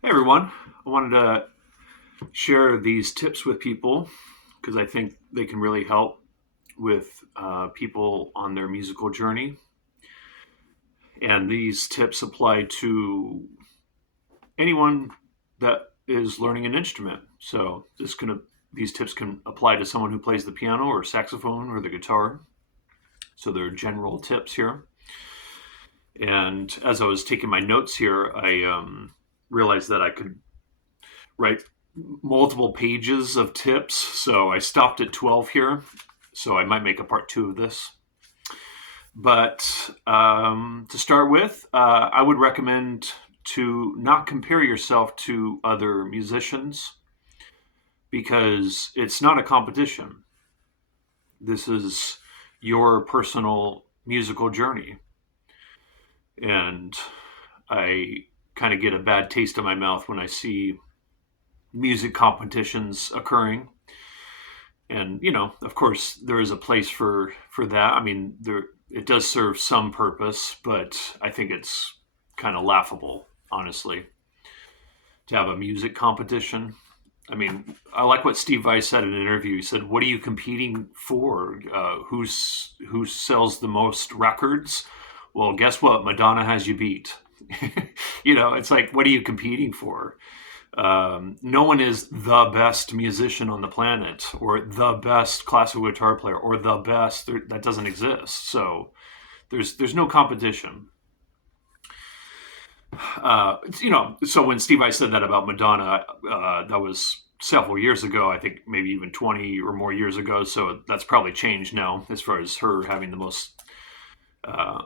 Hey everyone, I wanted to share these tips with people because I think they can really help with people on their musical journey. And these tips apply to anyone that is learning an instrument. So these tips can apply to someone who plays the piano or saxophone or the guitar. So they're general tips here. And as I was taking my notes here, I realized that I could write multiple pages of tips. So I stopped at 12 here. So I might make a part two of this. But to start with, I would recommend to not compare yourself to other musicians because it's not a competition. This is your personal musical journey. And I kind of get a bad taste in my mouth when I see music competitions occurring. And of course there is a place for that. I mean, there it does serve some purpose, but I think it's kind of laughable, honestly, to have a music competition. I mean, I like what Steve Vai said in an interview. He said, "What are you competing for? Who sells the most records?" Well, guess what? Madonna has you beat. It's like, what are you competing for? No one is the best musician on the planet or the best classical guitar player or the best. That doesn't exist. So there's no competition. So when Steve I said that about Madonna, that was several years ago. I think maybe even 20 or more years ago. So that's probably changed now as far as her having the most uh,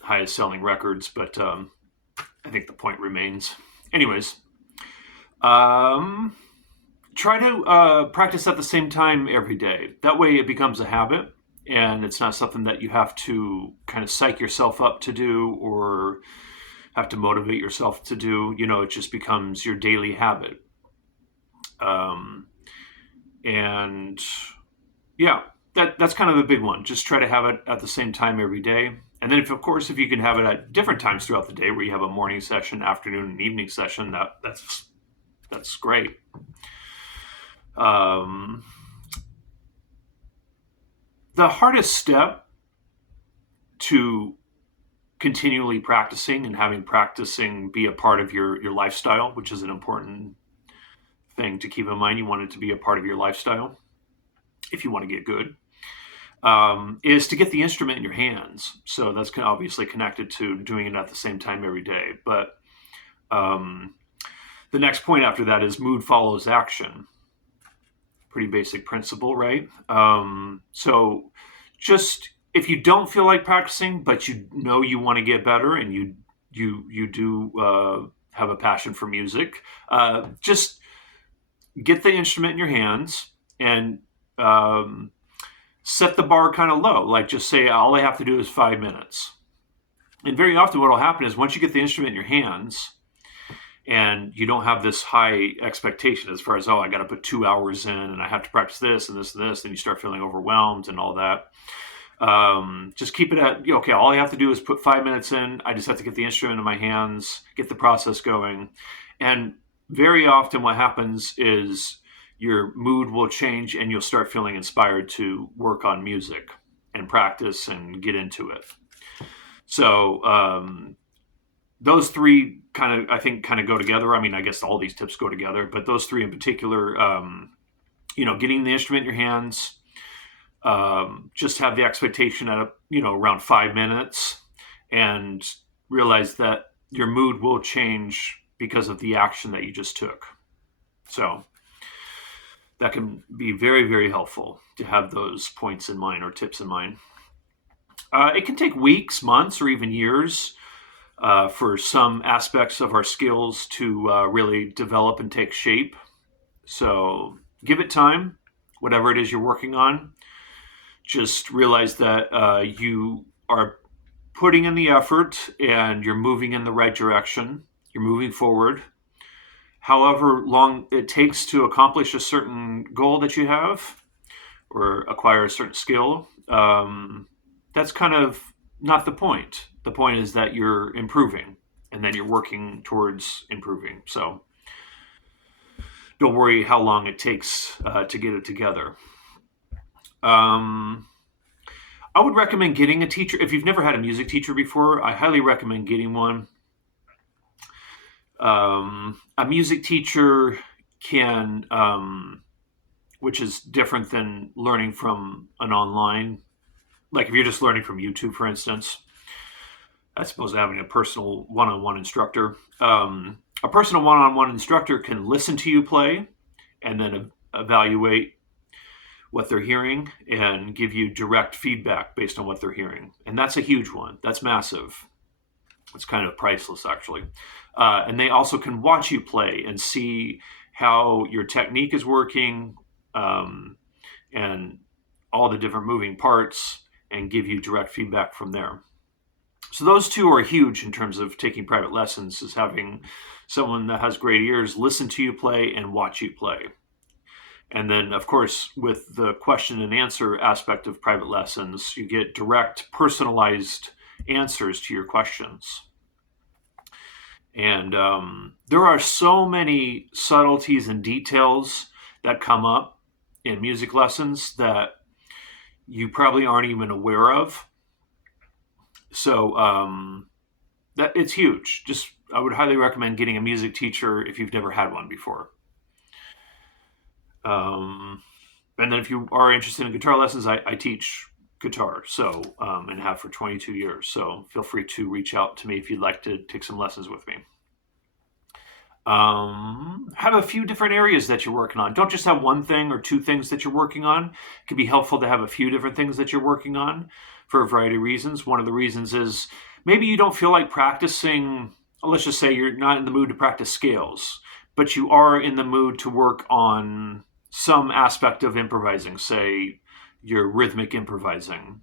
highest selling records. But I think the point remains. Anyways, um, try to practice at the same time every day. That way it becomes a habit and it's not something that you have to kind of psych yourself up to do or have to motivate yourself to do. It just becomes your daily habit. Um, and yeah, that's kind of a big one. Just try to have it at the same time every day. And then, if you can have it at different times throughout the day, where you have a morning session, afternoon, and evening session, that's great. Um, the hardest step to continually practicing and having practicing be a part of your lifestyle, which is an important thing to keep in mind. You want it to be a part of your lifestyle if you want to get good, is to get the instrument in your hands. So that's obviously connected to doing it at the same time every day. But um, the next point after that is mood follows action. Pretty basic principle, right? So just if you don't feel like practicing, but you want to get better, and you do have a passion for music, just get the instrument in your hands and set the bar kind of low. Like, just say all I have to do is 5 minutes. And very often, what will happen is once you get the instrument in your hands, and you don't have this high expectation as far as, oh, I got to put 2 hours in and I have to practice this and this and this, and you start feeling overwhelmed and all that. Just keep it at, okay, all I have to do is put 5 minutes in. I just have to get the instrument in my hands, get the process going. And very often what happens is your mood will change and you'll start feeling inspired to work on music and practice and get into it. So those three I think kind of go together. I mean, I guess all these tips go together, but those three in particular, getting the instrument in your hands, just have the expectation at around 5 minutes, and realize that your mood will change because of the action that you just took. So that can be very, very helpful to have those points in mind or tips in mind. It can take weeks, months, or even years for some aspects of our skills to really develop and take shape. So give it time, whatever it is you're working on. Just realize that you are putting in the effort and you're moving in the right direction. You're moving forward. However long it takes to accomplish a certain goal that you have or acquire a certain skill, that's kind of not the point. The point is that you're improving and then you're working towards improving. So don't worry how long it takes to get it together. Um, I would recommend getting a teacher. If you've never had a music teacher before, I highly recommend getting one. A music teacher can, which is different than learning from an online, like if you're just learning from YouTube, for instance, as opposed to having a personal one-on-one instructor. A personal one-on-one instructor can listen to you play and then evaluate what they're hearing and give you direct feedback based on what they're hearing. And that's a huge one. That's massive. It's kind of priceless, actually. And they also can watch you play and see how your technique is working, and all the different moving parts, and give you direct feedback from there. So those two are huge in terms of taking private lessons, is having someone that has great ears listen to you play and watch you play. And then, of course, with the question and answer aspect of private lessons, you get direct, personalized answers to your questions. And there are so many subtleties and details that come up in music lessons that you probably aren't even aware of. So that it's huge. Just I would highly recommend getting a music teacher if you've never had one before. And then if you are interested in guitar lessons, I teach guitar, so and have for 22 years. So feel free to reach out to me if you'd like to take some lessons with me. Have a few different areas that you're working on. Don't just have one thing or two things that you're working on. It can be helpful to have a few different things that you're working on for a variety of reasons. One of the reasons is maybe you don't feel like practicing, let's just say you're not in the mood to practice scales, but you are in the mood to work on some aspect of improvising, say your rhythmic improvising.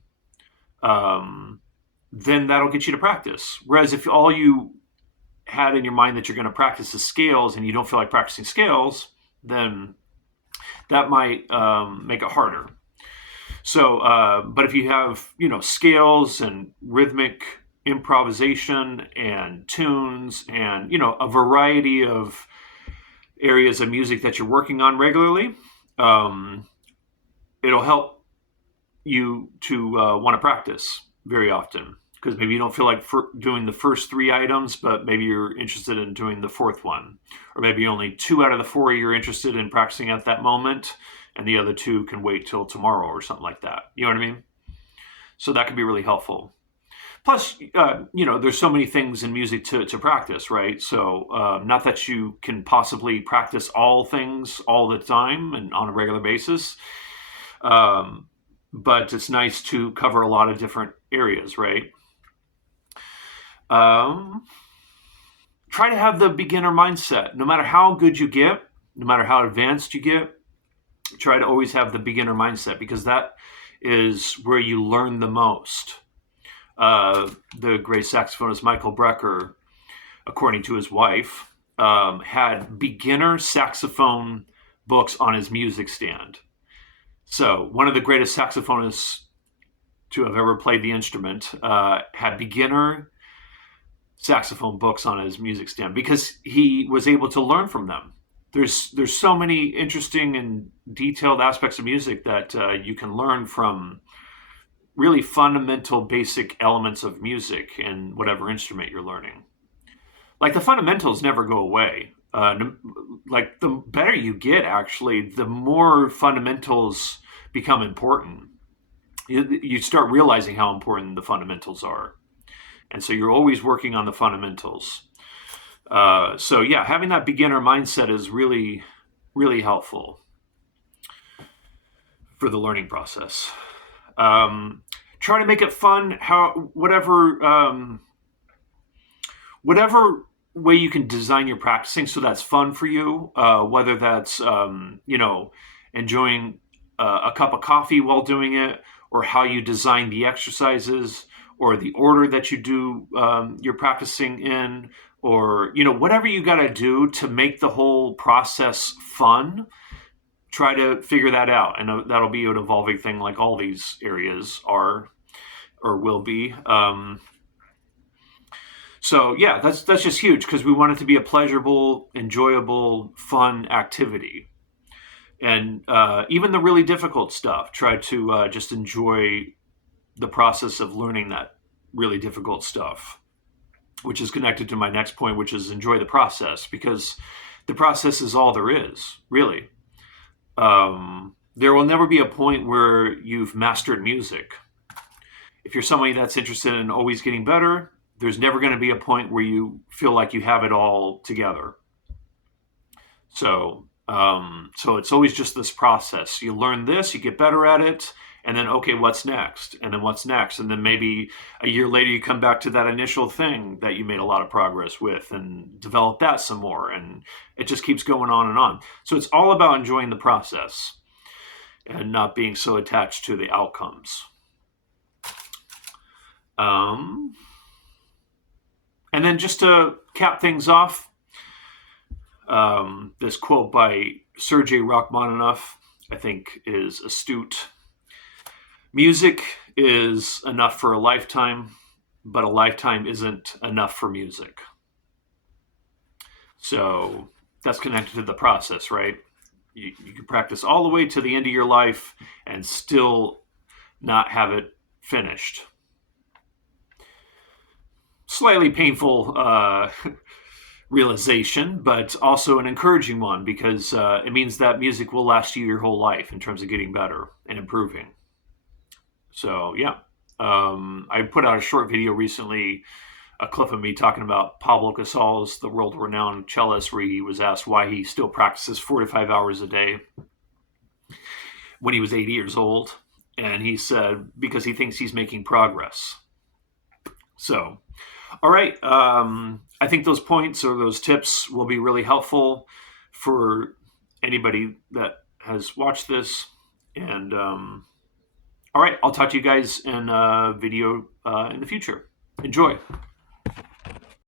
Then that'll get you to practice. Whereas if all you had in your mind that you're going to practice the scales and you don't feel like practicing scales, then that might make it harder. So, but if you have, scales and rhythmic improvisation and tunes and, a variety of areas of music that you're working on regularly, it'll help you to want to practice very often. Because maybe you don't feel like doing the first three items, but maybe you're interested in doing the fourth one. Or maybe only 2 out of the 4 you're interested in practicing at that moment, and the other 2 can wait till tomorrow or something like that. You know what I mean? So that can be really helpful. Plus, there's so many things in music to practice, right? So not that you can possibly practice all things all the time and on a regular basis, but it's nice to cover a lot of different areas, right? Try to have the beginner mindset. No matter how good you get, no matter how advanced you get, try to always have the beginner mindset, because that is where you learn the most. The great saxophonist Michael Brecker, according to his wife, had beginner saxophone books on his music stand. So one of the greatest saxophonists to have ever played the instrument had beginner saxophone books on his music stand because he was able to learn from them. There's so many interesting and detailed aspects of music that you can learn from really fundamental basic elements of music in whatever instrument you're learning. Like the fundamentals never go away. Like the better you get, actually, the more fundamentals become important. You start realizing how important the fundamentals are. And so you're always working on the fundamentals. So yeah, having that beginner mindset is really, really helpful for the learning process. Try to make it fun. Whatever way you can design your practicing so that's fun for you. Whether that's enjoying a cup of coffee while doing it, or how you design the exercises, or the order that you do your practicing in, or whatever you got to do to make the whole process fun. Try to figure that out, and that'll be an evolving thing, like all these areas are or will be. So yeah, that's just huge because we want it to be a pleasurable, enjoyable, fun activity. And even the really difficult stuff, try to just enjoy the process of learning that really difficult stuff, which is connected to my next point, which is enjoy the process, because the process is all there is, really. There will never be a point where you've mastered music. If you're somebody that's interested in always getting better, there's never going to be a point where you feel like you have it all together. So it's always just this process. You learn this, you get better at it, and then okay, what's next? And then what's next? And then maybe a year later you come back to that initial thing that you made a lot of progress with and develop that some more, and it just keeps going on and on. So it's all about enjoying the process and not being so attached to the outcomes. Um, and then just to cap things off, this quote by Sergei Rachmaninoff, I think, is astute. Music is enough for a lifetime, but a lifetime isn't enough for music. So that's connected to the process, right? You can practice all the way to the end of your life and still not have it finished. Slightly painful realization, but also an encouraging one because it means that music will last you your whole life in terms of getting better and improving. So, yeah. I put out a short video recently, a clip of me talking about Pablo Casals, the world-renowned cellist, where he was asked why he still practices 4 to 5 hours a day when he was 80 years old. And he said, because he thinks he's making progress. So, all right. I think those points or those tips will be really helpful for anybody that has watched this. And all right, I'll talk to you guys in a video in the future. Enjoy.